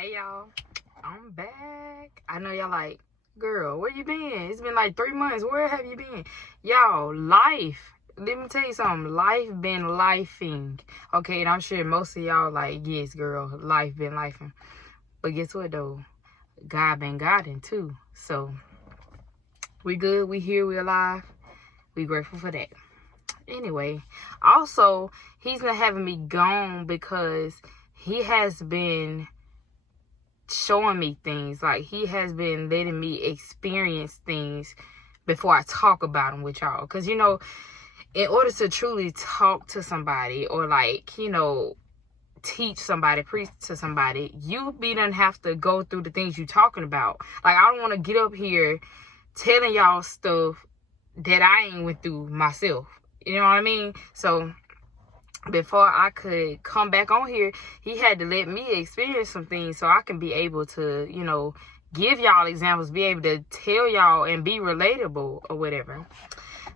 Hey y'all, I'm back. I know y'all like, girl, where you been? It's been like 3 months. Where have you been? Y'all, life. Let me tell you something. Life been lifing. Okay, and I'm sure most of y'all like, yes, girl, life been lifing. But guess what though? God been guiding too. So we good. We here. We alive. We grateful for that. Anyway, also he's been having me gone because he has been showing me things. Like, he has been letting me experience things before I talk about them with y'all. Because, in order to truly talk to somebody or, like, teach somebody, preach to somebody, you don't have to go through the things you're talking about. Like, I don't want to get up here telling y'all stuff that I ain't went through myself. You know what I mean? So before I could come back on here, he had to let me experience some things so I can be able to, give y'all examples, be able to tell y'all and be relatable or whatever.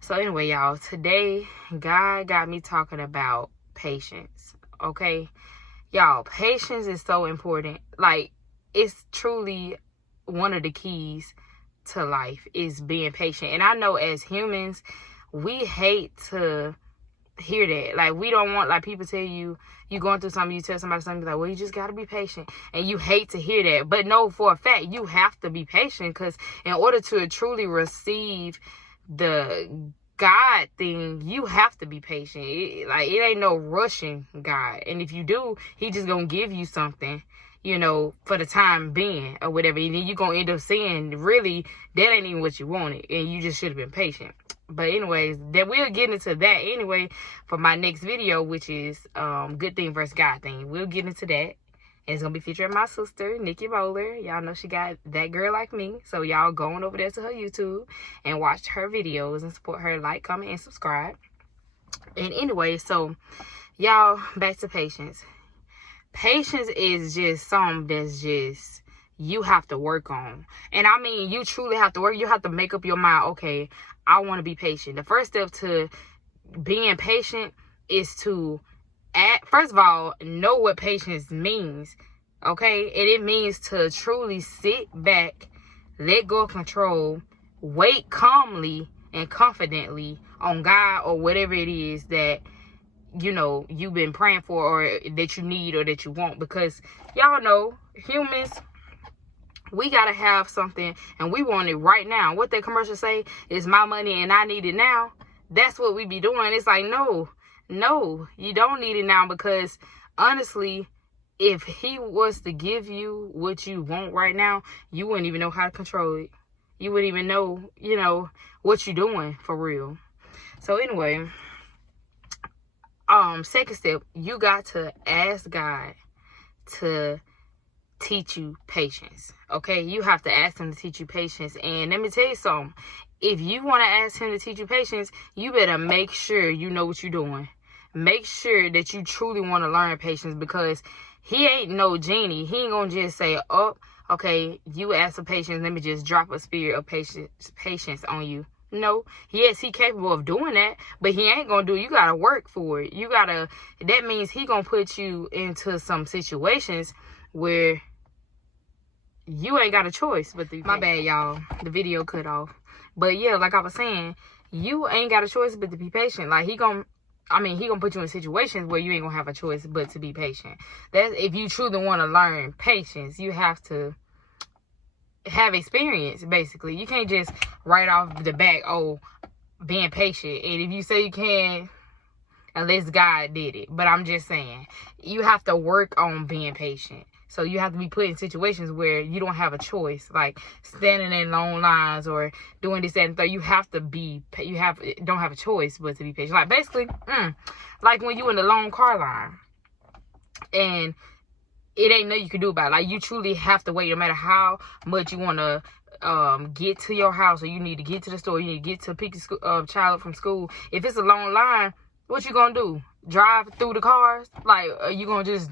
So anyway, y'all, today God got me talking about patience. Okay, y'all, patience is so important. Like, it's truly one of the keys to life is being patient. And I know as humans, we hate to hear that. Like, we don't want, like, people tell you going through something, you tell somebody something, like, well, you just gotta be patient, and you hate to hear that. But no, for a fact, you have to be patient, because in order to truly receive the God thing, you have to be patient. It ain't no rushing God. And if you do, he just gonna give you something, for the time being or whatever, and then you gonna end up saying, really, that ain't even what you wanted, and you just should have been patient. But anyways, that we'll get into that anyway for my next video, which is good thing versus God thing. We'll get into that. And it's gonna be featuring my sister, Nikki Bowler. Y'all know she got That Girl Like Me. So y'all going over there to her YouTube and watch her videos and support her, like, comment, and subscribe. And anyway, so y'all, back to patience. Patience is just something that's just you have to work on. And I mean, you truly have to work. You have to make up your mind, okay, I want to be patient. The first step to being patient is to, first of all, know what patience means, okay? And it means to truly sit back, let go of control, wait calmly and confidently on God or whatever it is that, you've been praying for or that you need or that you want. Because y'all know, humans, we gotta have something and we want it right now. What that commercial say is my money and I need it now. That's what we be doing. It's like, no, you don't need it now, because honestly, if he was to give you what you want right now, you wouldn't even know how to control it. You wouldn't even know, what you're doing for real. So anyway, second step, you got to ask God to teach you patience. Okay, you have to ask him to teach you patience. And let me tell you something, if you want to ask him to teach you patience, you better make sure you know what you're doing. Make sure that you truly want to learn patience, because he ain't no genie. He ain't gonna just say, oh, okay, you ask for patience, let me just drop a spirit of patience on you. No, yes, he capable of doing that, but he ain't gonna do it. You gotta work for it. That means he gonna put you into some situations where you ain't got a choice but to. My bad, y'all, the video cut off. But yeah, like I was saying, you ain't got a choice but to be patient. Like, he gonna put you in situations where you ain't gonna have a choice but to be patient. That's if you truly want to learn patience. You have to have experience, basically. You can't just right off the bat, being patient. And if you say you can, unless God did it. But I'm just saying, you have to work on being patient. So you have to be put in situations where you don't have a choice, like standing in long lines or doing this, that, and third. You have to don't have a choice but to be patient. Like, basically, like when you in the long car line and it ain't nothing you can do about it. Like, you truly have to wait, no matter how much you want to get to your house, or you need to get to the store, you need to get to pick your child up from school. If it's a long line, what you gonna do? Drive through the cars? Like, are you gonna just,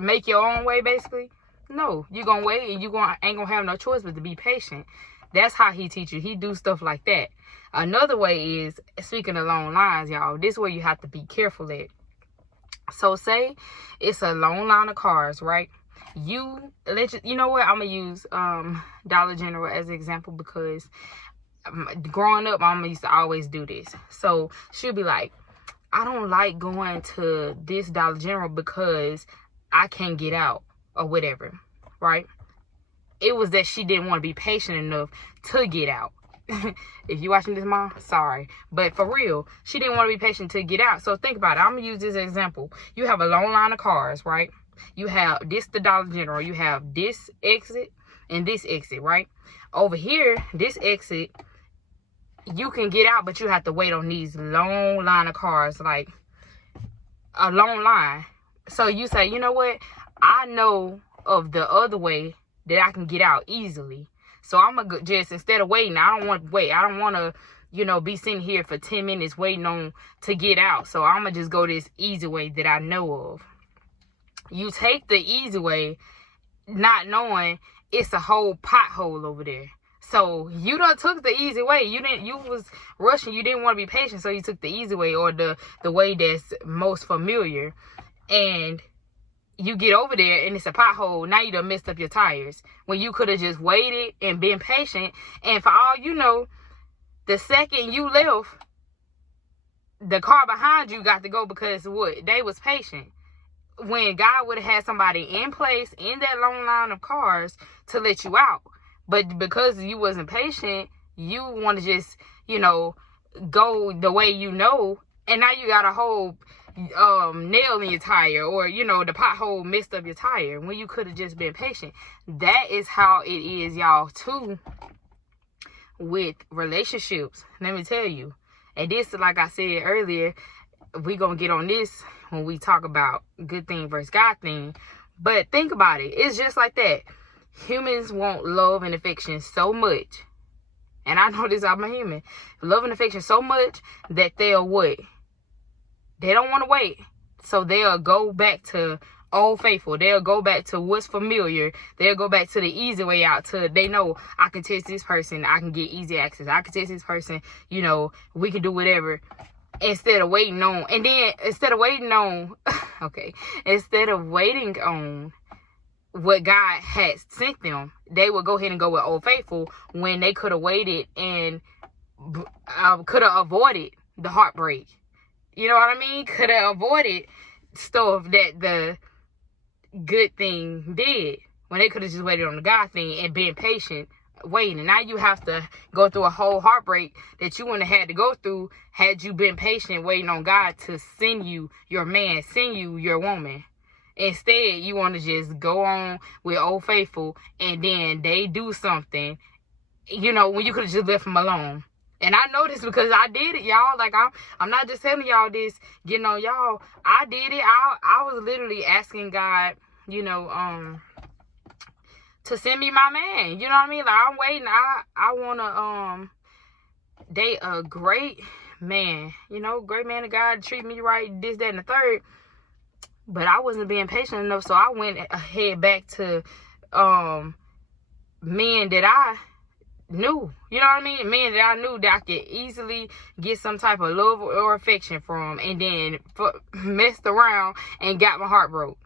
make your own way, basically? No, you gonna wait, and you ain't gonna have no choice but to be patient. That's how he teach you. He do stuff like that. Another way is, speaking of long lines, y'all, this way you have to be careful at. So say it's a long line of cars, right? You know what? I'm gonna use Dollar General as an example because growing up, Mama used to always do this. So she'll be like, I don't like going to this Dollar General because I can't get out or whatever, right? It was that she didn't want to be patient enough to get out. If you watching this, Mom, sorry. But for real, she didn't want to be patient to get out. So think about it. I'm going to use this example. You have a long line of cars, right? You have this, the Dollar General. You have this exit and this exit, right? Over here, this exit, you can get out, but you have to wait on these long line of cars, like a long line. So you say, you know what? I know of the other way that I can get out easily. So I'm going to just, instead of waiting, I don't want to wait. I don't want to, you know, be sitting here for 10 minutes waiting on to get out. So I'm going to just go this easy way that I know of. You take the easy way, not knowing it's a whole pothole over there. So you done took the easy way. You was rushing. You didn't want to be patient. So you took the easy way, or the way that's most familiar. And you get over there and it's a pothole. Now you done messed up your tires when you could have just waited and been patient. And for all you know, the second you left, the car behind you got to go because what? They was patient. When God would have had somebody in place in that long line of cars to let you out. But because you wasn't patient, you want to just, you know, go the way you know. And now you got a whole nail in your tire, or, you know, the pothole messed up your tire when you could have just been patient. That is how it is, y'all, too, with relationships. Let me tell you. And this, like I said earlier, we gonna get on this when we talk about good thing versus God thing. But think about it. It's just like that. Humans want love and affection so much. And I know this, I'm a human. Love and affection so much that they'll what? They don't want to wait. So they'll go back to old faithful. They'll go back to what's familiar. They'll go back to the easy way out. They know, I can text this person. I can get easy access. I can text this person. You know, we can do whatever. Instead of waiting on. And then instead of waiting on. Okay. Instead of waiting on what God had sent them, they would go ahead and go with old faithful when they could have waited and could have avoided the heartbreak. You know what I mean? Could have avoided stuff that the good thing did when they could have just waited on the God thing and been patient waiting. And now you have to go through a whole heartbreak that you wouldn't have had to go through had you been patient waiting on God to send you your man, send you your woman. Instead, you want to just go on with old faithful, and then they do something, you know, when you could have just left them alone. And I know this because I did it, y'all. Like, I'm not just telling y'all this, getting on y'all. I did it. I was literally asking God, you know, to send me my man. You know what I mean? Like, I'm waiting. I want to date a great man. You know, great man of God, treat me right, this, that, and the third. But I wasn't being patient enough, so I went ahead back to men that I knew. You know what I mean? Men that I knew that I could easily get some type of love or affection from, and then messed around and got my heart broke.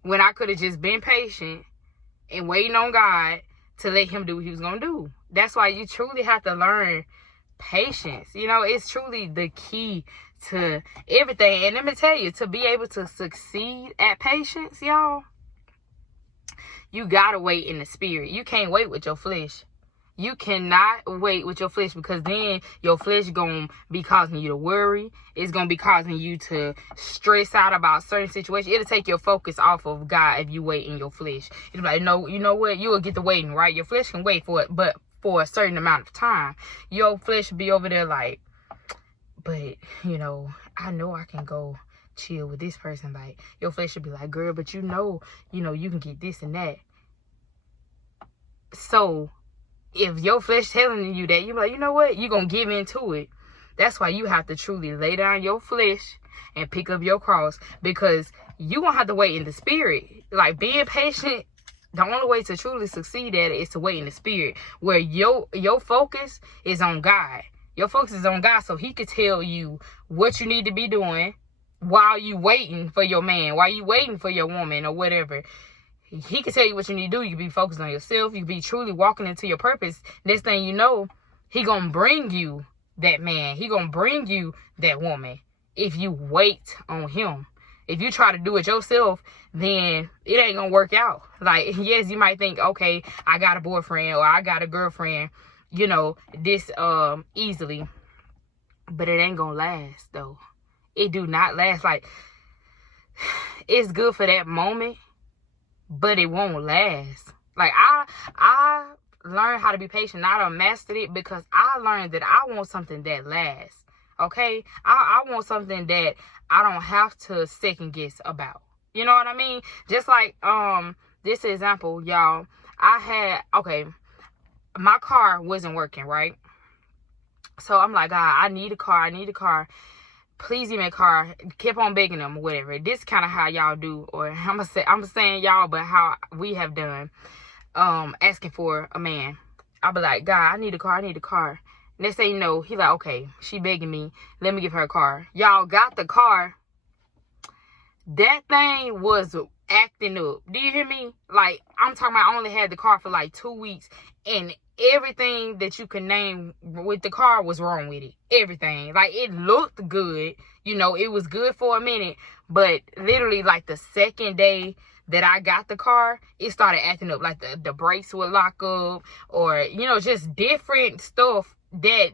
When I could have just been patient and waiting on God to let him do what he was going to do. That's why you truly have to learn patience. You know, it's truly the key to everything. And let me tell you, to be able to succeed at patience, y'all, you gotta wait in the spirit. You can't wait with your flesh. You cannot wait with your flesh, because then your flesh gonna be causing you to worry. It's gonna be causing you to stress out about certain situations. It'll take your focus off of God if you wait in your flesh. It'll be like, no, you know what? You will get the waiting, right? Your flesh can wait for it, but for a certain amount of time. Your flesh will be over there like, but, you know I can go chill with this person. Like, your flesh should be like, girl, but you know, you can get this and that. So, if your flesh telling you that, you're like, you know what? You're going to give into it. That's why you have to truly lay down your flesh and pick up your cross, because you're going to have to wait in the spirit. Like, being patient, the only way to truly succeed at it is to wait in the spirit, where your focus is on God. Your focus is on God, so he could tell you what you need to be doing, while you waiting for your man, while you waiting for your woman or whatever. He can tell you what you need to do. You can be focused on yourself. You can be truly walking into your purpose. Next thing you know, he gonna bring you that man. He gonna bring you that woman if you wait on him. If you try to do it yourself, then it ain't gonna work out. Like, yes, you might think, okay, I got a boyfriend or I got a girlfriend, you know, this easily. But it ain't gonna last, though. It do not last. Like, it's good for that moment, but it won't last. Like, I learned how to be patient. I done mastered it because I learned that I want something that lasts. Okay? I want something that I don't have to second guess about. You know what I mean? Just like, this example, y'all. My car wasn't working, right? So I'm like, God, I need a car. Please give me a car. Kept on begging them or whatever. This kind of how y'all do, or I'm saying y'all, but how we have done, asking for a man. I'll be like, God, I need a car. Next thing you know, he like, okay, she begging me. Let me give her a car. Y'all got the car. That thing was acting up. Do you hear me? Like, I'm talking about I only had the car for like 2 weeks, and everything that you can name with the car was wrong with it. Everything. Like, it looked good. You know, it was good for a minute. But literally, like, the second day that I got the car, it started acting up. Like, the brakes would lock up. Or, you know, just different stuff that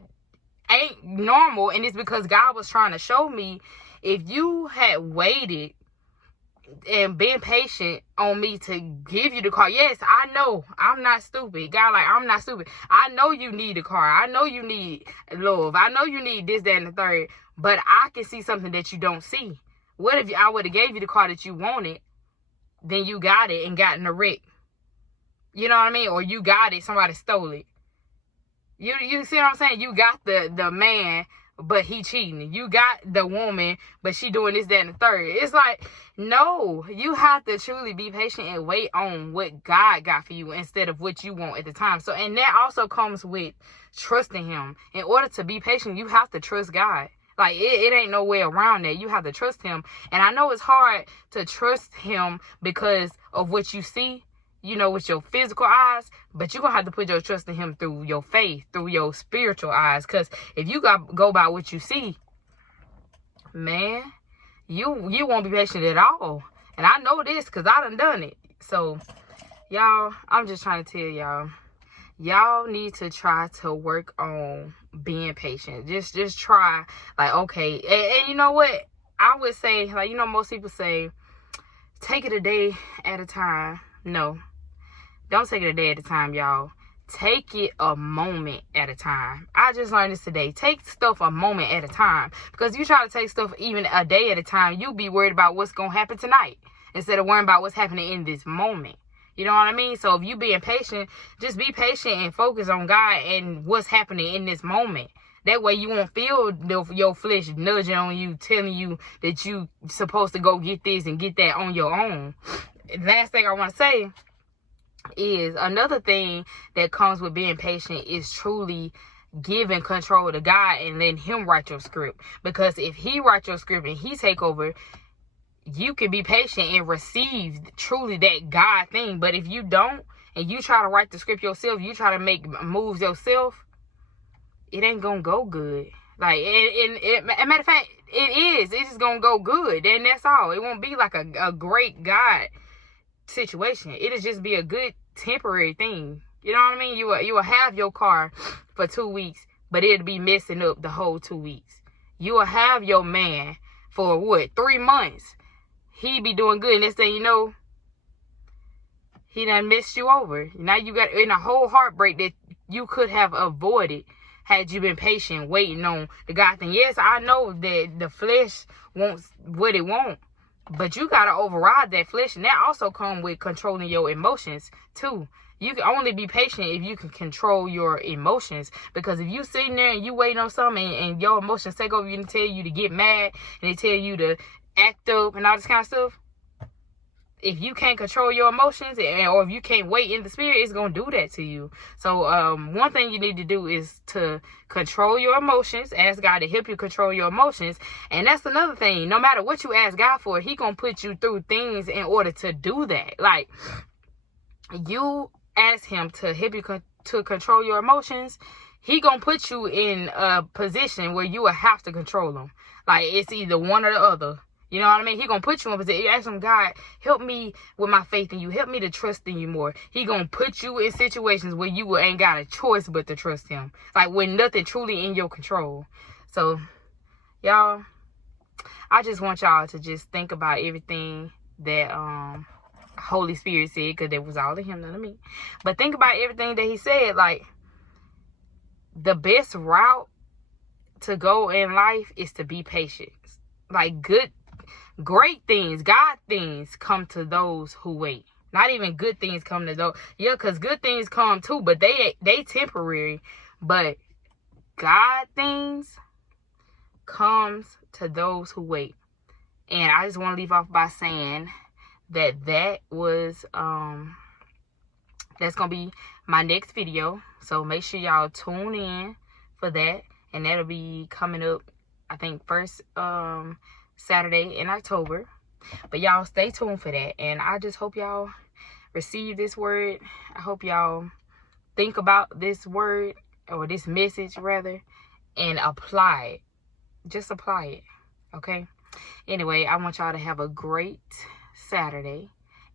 ain't normal. And it's because God was trying to show me, if you had waited and being patient on me to give you the car. Yes, I know. I'm not stupid. God, like, I'm not stupid. I know you need a car. I know you need love. I know you need this, that, and the third. But I can see something that you don't see. What if I would have gave you the car that you wanted, then you got it and got in a wreck? You know what I mean? Or you got it, somebody stole it. You see what I'm saying? You got the man, but he cheating. You got the woman, but she doing this, that, and the third. It's like, no, you have to truly be patient and wait on what God got for you instead of what you want at the time. So, and that also comes with trusting him. In order to be patient, you have to trust God. Like, it ain't no way around that. You have to trust him. And I know it's hard to trust him because of what you see, you know, with your physical eyes, but you're going to have to put your trust in him through your faith, through your spiritual eyes. Because if you go by what you see, man, you won't be patient at all. And I know this because I done it. So, y'all, I'm just trying to tell y'all need to try to work on being patient. Just try. Like, okay. And you know what? I would say, like, you know, most people say, take it a day at a time. No. Don't take it a day at a time, y'all. Take it a moment at a time. I just learned this today. Take stuff a moment at a time. Because you try to take stuff even a day at a time, you'll be worried about what's going to happen tonight instead of worrying about what's happening in this moment. You know what I mean? So if you being patient, just be patient and focus on God and what's happening in this moment. That way you won't feel your flesh nudging on you, telling you that you supposed to go get this and get that on your own. Last thing I want to say is, another thing that comes with being patient is truly giving control to God and letting him write your script. Because if he writes your script and he take over, you can be patient and receive truly that God thing. But if you don't, and you try to write the script yourself, you try to make moves yourself, it ain't gonna go good. Like, as a matter of fact, it's just gonna go good, and that's all. It won't be like a great God situation. It'll just be a good temporary thing. You know what I mean? You will have your car for 2 weeks, but it'll be messing up the whole 2 weeks. You will have your man for what, 3 months. He be doing good, and next thing you know, he done messed you over. Now you got in a whole heartbreak that you could have avoided had you been patient, waiting on the God thing. Yes, I know that the flesh wants what it wants, but you got to override that flesh. And that also comes with controlling your emotions, too. You can only be patient if you can control your emotions. Because if you sitting there and you waiting on something and your emotions take over you and tell you to get mad and they tell you to act up and all this kind of stuff, if you can't control your emotions, or if you can't wait in the spirit, it's going to do that to you. So one thing you need to do is to control your emotions. Ask God to help you control your emotions. And that's another thing. No matter what you ask God for, he going to put you through things in order to do that. Like, you ask him to help you to control your emotions, he going to put you in a position where you will have to control them. Like, it's either one or the other. You know what I mean? He gonna put you in position. You ask him, God, help me with my faith in you. Help me to trust in you more. He gonna put you in situations where you ain't got a choice but to trust him. Like, when nothing truly in your control. So, y'all, I just want y'all to just think about everything that Holy Spirit said, because it was all of him, none of me. But think about everything that he said. Like, the best route to go in life is to be patient. Like, great things, God things come to those who wait. Not even good things come to those. Yeah, because good things come too, but they temporary. But God things comes to those who wait. And I just want to leave off by saying that was that's gonna be my next video. So make sure y'all tune in for that, and that'll be coming up, I think, first Saturday in October. But y'all stay tuned for that. And I just hope y'all receive this word. I hope y'all think about this word, or this message rather, and apply it. Just apply it. Okay? Anyway, I want y'all to have a great Saturday,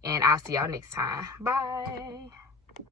and I'll see y'all next time. Bye.